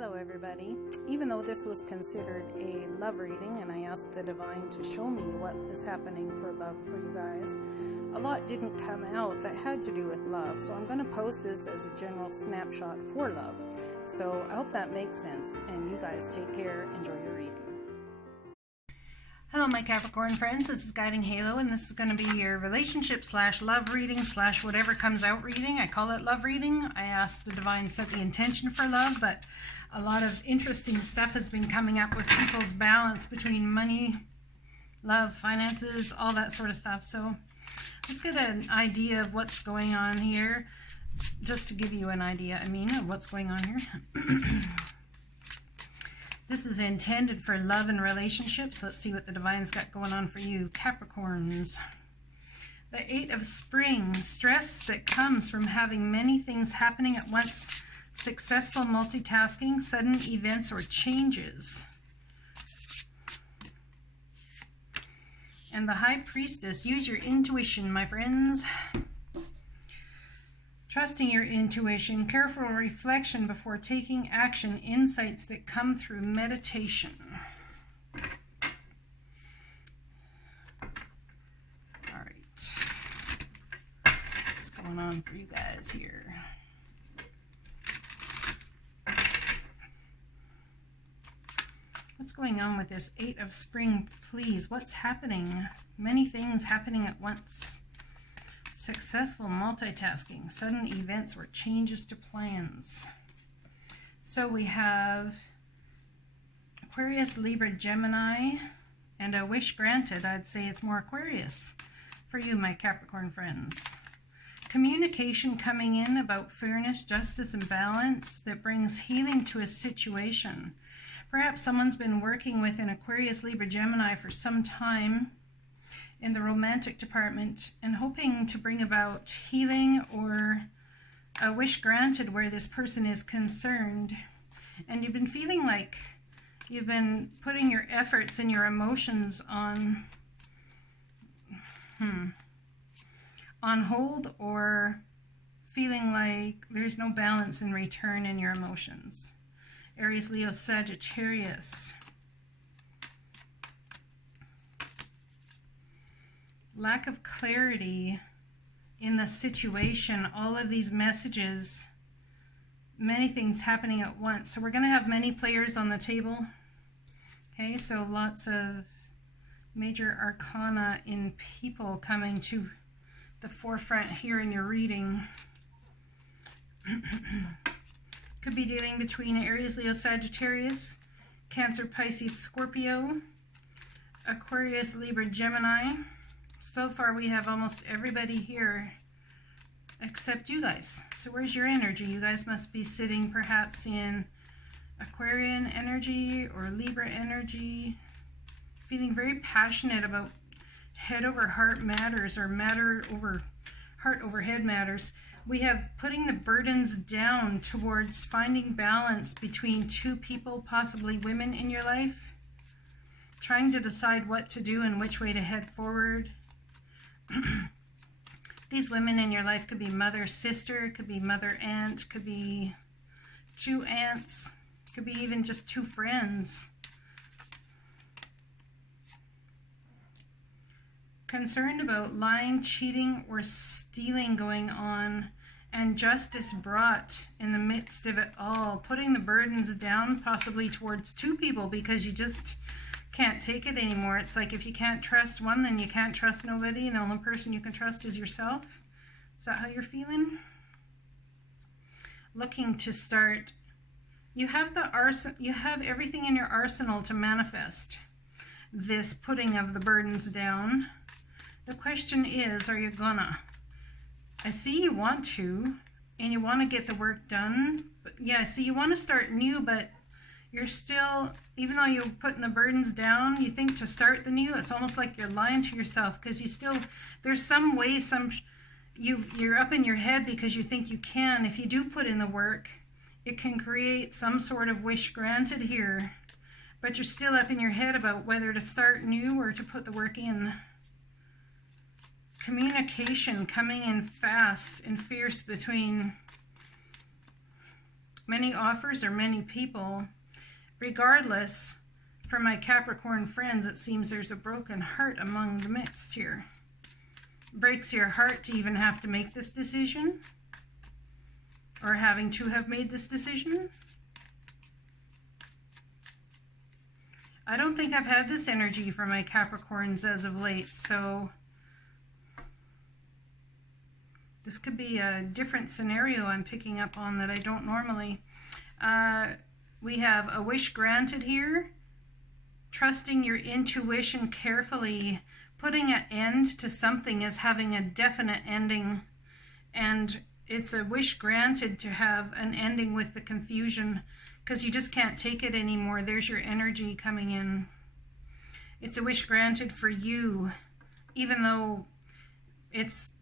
Hello everybody. Even though this was considered a love reading and I asked the divine to show me what is happening for love for you guys, a lot didn't come out that had to do with love. So I'm going to post this as a general snapshot for love. So I hope that makes sense, and you guys take care. Enjoy your reading. Hello my Capricorn friends, this is Guiding Halo, and this is going to be your relationship / love reading / whatever comes out reading. I call it love reading. I asked the divine to set the intention for love, but a lot of interesting stuff has been coming up with people's balance between money, love, finances, all that sort of stuff. So let's get an idea of what's going on here, just to give you an idea, of what's going on here. This is intended for love and relationships. Let's see what the divine's got going on for you, Capricorns. The Eight of Spring, stress that comes from having many things happening at once, successful multitasking, sudden events or changes. And the High Priestess, use your intuition, my friends. Trusting your intuition, careful reflection before taking action, insights that come through meditation. All right. What's going on for you guys here? What's going on with this Eight of Spring, please? What's happening? Many things happening at once. Successful multitasking, sudden events or changes to plans. So we have Aquarius, Libra, Gemini, and a wish granted. I'd say it's more Aquarius for you, my Capricorn friends. Communication coming in about fairness, justice, and balance that brings healing to a situation. Perhaps someone's been working with an Aquarius, Libra, Gemini for some time in the romantic department and hoping to bring about healing or a wish granted where this person is concerned. And you've been feeling like you've been putting your efforts and your emotions on hold, or feeling like there's no balance in return in your emotions. Aries, Leo, Sagittarius. Lack of clarity in the situation, all of these messages, many things happening at once. So we're going to have many players on the table. Okay, so lots of major arcana in people coming to the forefront here in your reading. Could be dealing between Aries, Leo, Sagittarius, Cancer, Pisces, Scorpio, Aquarius, Libra, Gemini. So far we have almost everybody here except you guys. So where's your energy? You guys must be sitting perhaps in Aquarian energy or Libra energy, feeling very passionate about head over heart matters, or matter over heart over head matters. We have putting the burdens down towards finding balance between two people, possibly women in your life, trying to decide what to do and which way to head forward. These women in your life could be mother, sister, could be mother, aunt, could be two aunts, could be even just two friends. Concerned about lying, cheating, or stealing going on, and justice brought in the midst of it all. Putting the burdens down possibly towards two people because you just can't take it anymore. It's like if you can't trust one, then you can't trust nobody, and the only person you can trust is yourself. Is that how you're feeling? Looking to start. You have everything in your arsenal to manifest this putting of the burdens down. The question is, are you gonna? I see you want to, and you want to get the work done. But yeah, I see you want to start new, but you're still, even though you're putting the burdens down, you think to start the new, it's almost like you're lying to yourself, because you still, there's some way, you're up in your head because you think you can. If you do put in the work, it can create some sort of wish granted here, but you're still up in your head about whether to start new or to put the work in. Communication coming in fast and fierce between Many offers or many people. Regardless, for my Capricorn friends, it seems there's a broken heart among the midst here. Breaks your heart to even have to make this decision, or having to have made this decision. I don't think I've had this energy for my Capricorns as of late, so this could be a different scenario I'm picking up on that I don't normally. We have a wish granted here. Trusting your intuition carefully. Putting an end to something as having a definite ending. And it's a wish granted to have an ending with the confusion, because you just can't take it anymore. There's your energy coming in. It's a wish granted for you, even though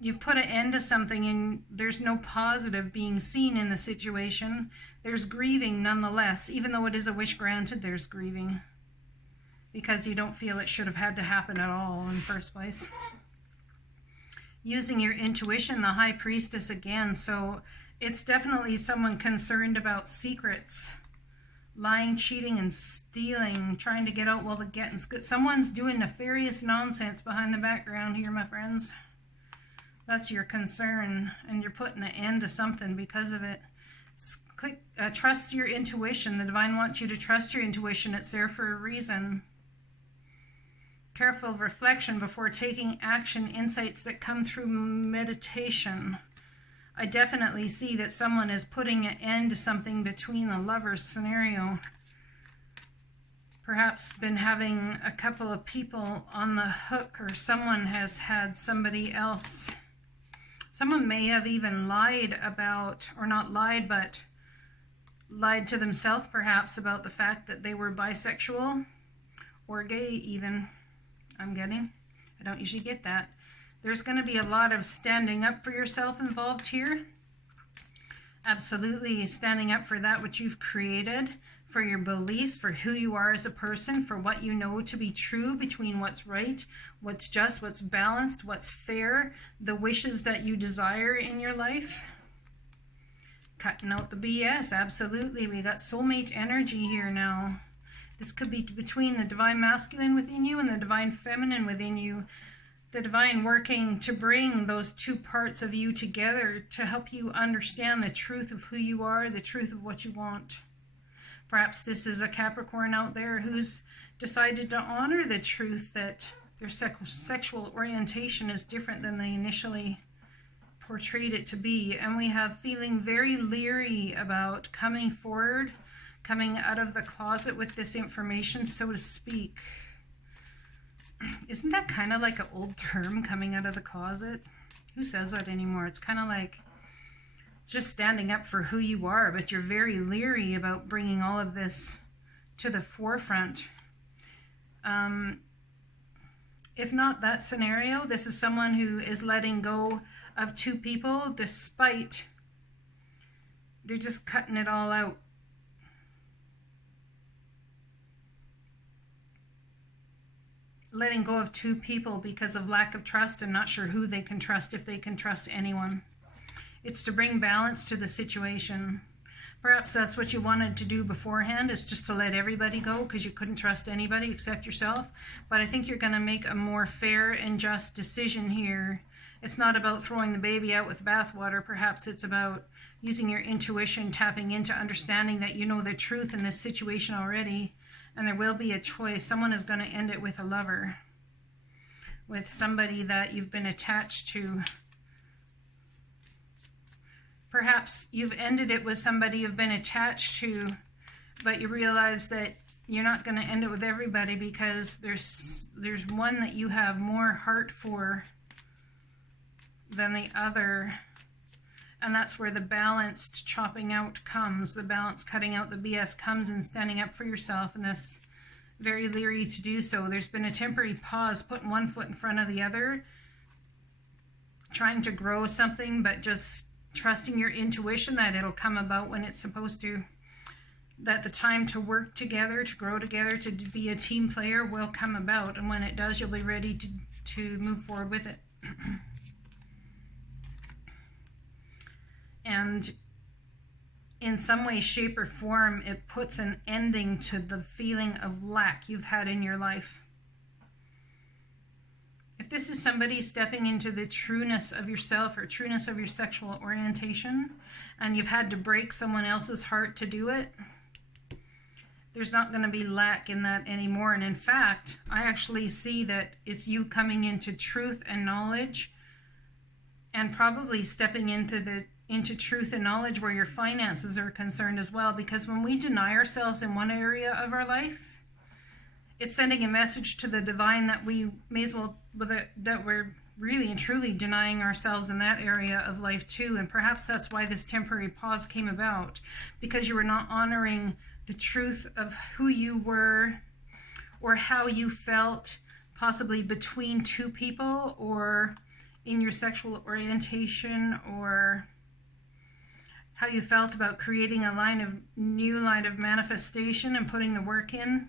you've put an end to something and there's no positive being seen in the situation. There's grieving nonetheless. Even though it is a wish granted, there's grieving, because you don't feel it should have had to happen at all in the first place. Using your intuition, the High Priestess again. So it's definitely someone concerned about secrets. Lying, cheating, and stealing. Trying to get out while the getting's good. Someone's doing nefarious nonsense behind the background here, my friends. That's your concern, and you're putting an end to something because of it. Trust your intuition. The divine wants you to trust your intuition. It's there for a reason. Careful reflection before taking action. Insights that come through meditation. I definitely see that someone is putting an end to something between the lovers scenario. Perhaps been having a couple of people on the hook, or someone has had somebody else. Someone may have even lied about, or not lied, but lied to themselves perhaps about the fact that they were bisexual or gay even. I'm getting. I don't usually get that. There's going to be a lot of standing up for yourself involved here. Absolutely standing up for that which you've created, for your beliefs, for who you are as a person, for what you know to be true, between what's right, what's just, what's balanced, what's fair, the wishes that you desire in your life. Cutting out the BS, absolutely. We got soulmate energy here now. This could be between the divine masculine within you and the divine feminine within you. The divine working to bring those two parts of you together to help you understand the truth of who you are, the truth of what you want. Perhaps this is a Capricorn out there who's decided to honor the truth that their sexual orientation is different than they initially portrayed it to be. And we have feeling very leery about coming forward, coming out of the closet with this information, so to speak. Isn't that kind of like an old term, coming out of the closet? Who says that anymore? It's kind of like just standing up for who you are, but you're very leery about bringing all of this to the forefront. If not that scenario, this is someone who is letting go of two people despite they're just cutting it all out. Letting go of two people because of lack of trust and not sure who they can trust, if they can trust anyone. It's to bring balance to the situation. Perhaps that's what you wanted to do beforehand, is just to let everybody go because you couldn't trust anybody except yourself. But I think you're going to make a more fair and just decision here. It's not about throwing the baby out with bathwater. Perhaps it's about using your intuition, tapping into understanding that you know the truth in this situation already. And there will be a choice. Someone is going to end it with a lover, with somebody that you've been attached to. Perhaps you've ended it with somebody you've been attached to, but you realize that you're not going to end it with everybody because there's one that you have more heart for than the other. And that's where the balanced chopping out comes. The balance cutting out the BS comes in standing up for yourself, and this very leery to do so. There's been a temporary pause, putting one foot in front of the other, trying to grow something, but just trusting your intuition that it'll come about when it's supposed to. That the time to work together, to grow together, to be a team player will come about. And when it does, you'll be ready to move forward with it. And in some way, shape, or form, it puts an ending to the feeling of lack you've had in your life. If this is somebody stepping into the trueness of yourself or trueness of your sexual orientation, and you've had to break someone else's heart to do it, there's not going to be lack in that anymore. And in fact, I actually see that it's you coming into truth and knowledge, and probably stepping into truth and knowledge where your finances are concerned as well. Because when we deny ourselves in one area of our life, it's sending a message to the divine that we may as well, that we're really and truly denying ourselves in that area of life too. And perhaps that's why this temporary pause came about, because you were not honoring the truth of who you were or how you felt, possibly between two people or in your sexual orientation, or how you felt about creating a new line of manifestation and putting the work in.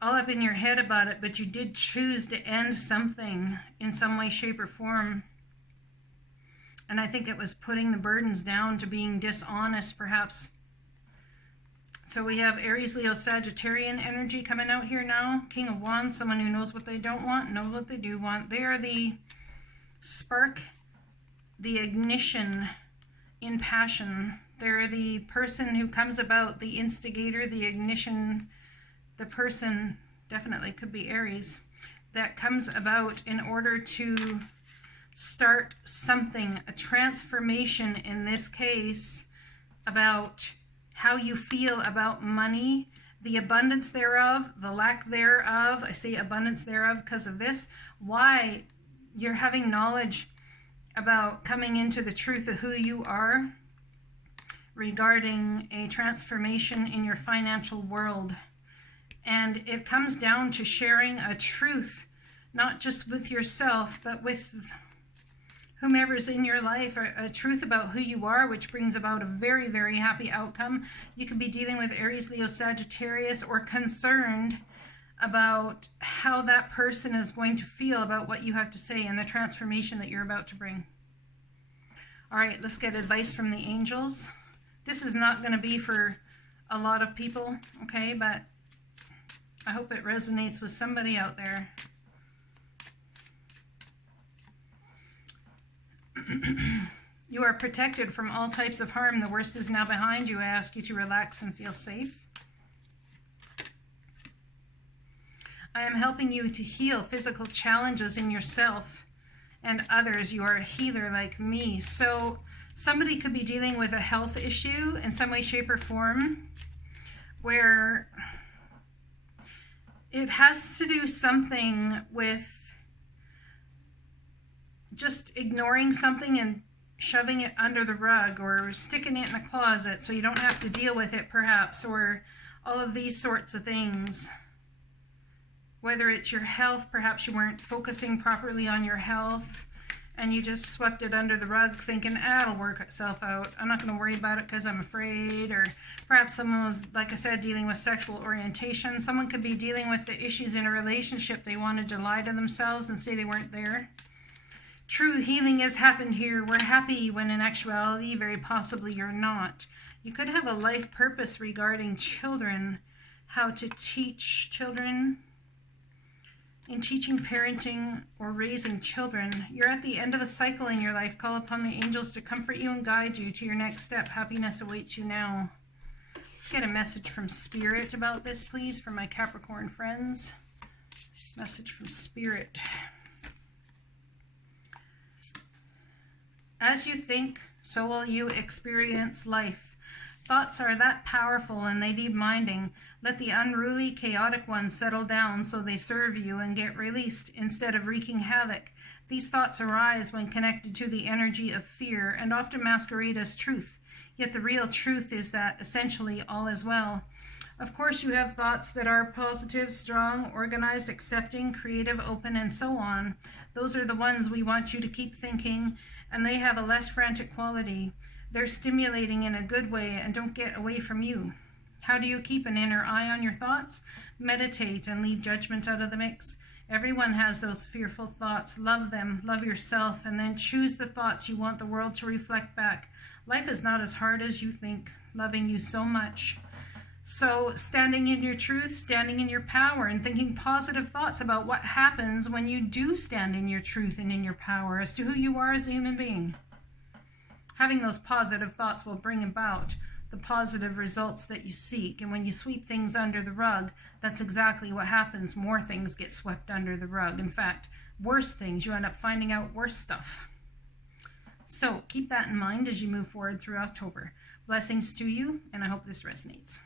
All up in your head about it, but you did choose to end something in some way, shape, or form. And I think it was putting the burdens down to being dishonest, perhaps. So we have Aries, Leo, Sagittarian energy coming out here now. King of Wands, someone who knows what they don't want, knows what they do want. They are the spark, the ignition in passion. They're the person who comes about, the instigator, the ignition, the person, definitely could be Aries, that comes about in order to start something, a transformation in this case, about how you feel about money, the abundance thereof, the lack thereof. I say abundance thereof because of this. Why you're having knowledge about coming into the truth of who you are regarding a transformation in your financial world. And it comes down to sharing a truth, not just with yourself, but with whomever's in your life, a truth about who you are, which brings about a very, very happy outcome. You could be dealing with Aries, Leo, Sagittarius, or concerned about how that person is going to feel about what you have to say and the transformation that you're about to bring. All right, let's get advice from the angels. This is not going to be for a lot of people, okay, but I hope it resonates with somebody out there. You are protected from all types of harm. The worst is now behind you. I ask you to relax and feel safe. I am helping you to heal physical challenges in yourself and others. You are a healer like me. So somebody could be dealing with a health issue in some way, shape, or form, where it has to do something with just ignoring something and shoving it under the rug, or sticking it in a closet so you don't have to deal with it, perhaps, or all of these sorts of things. Whether it's your health, perhaps you weren't focusing properly on your health and you just swept it under the rug thinking, it'll work itself out. I'm not going to worry about it because I'm afraid. Or perhaps someone was, like I said, dealing with sexual orientation. Someone could be dealing with the issues in a relationship. They wanted to lie to themselves and say they weren't there. True healing has happened here. We're happy when in actuality, very possibly you're not. You could have a life purpose regarding children, how to teach children. In teaching, parenting, or raising children, you're at the end of a cycle in your life. Call upon the angels to comfort you and guide you to your next step. Happiness awaits you now. Let's get a message from Spirit about this, please, for my Capricorn friends. Message from Spirit. As you think, so will you experience life. Thoughts are that powerful and they need minding. Let the unruly, chaotic ones settle down so they serve you and get released instead of wreaking havoc. These thoughts arise when connected to the energy of fear and often masquerade as truth. Yet the real truth is that essentially all is well. Of course, you have thoughts that are positive, strong, organized, accepting, creative, open, and so on. Those are the ones we want you to keep thinking, and they have a less frantic quality. They're stimulating in a good way and don't get away from you. How do you keep an inner eye on your thoughts? Meditate and leave judgment out of the mix. Everyone has those fearful thoughts. Love them, love yourself, and then choose the thoughts you want the world to reflect back. Life is not as hard as you think, loving you so much. So standing in your truth, standing in your power, and thinking positive thoughts about what happens when you do stand in your truth and in your power as to who you are as a human being. Having those positive thoughts will bring about the positive results that you seek. And when you sweep things under the rug, that's exactly what happens. More things get swept under the rug. In fact, worse things. You end up finding out worse stuff. So keep that in mind as you move forward through October. Blessings to you, and I hope this resonates.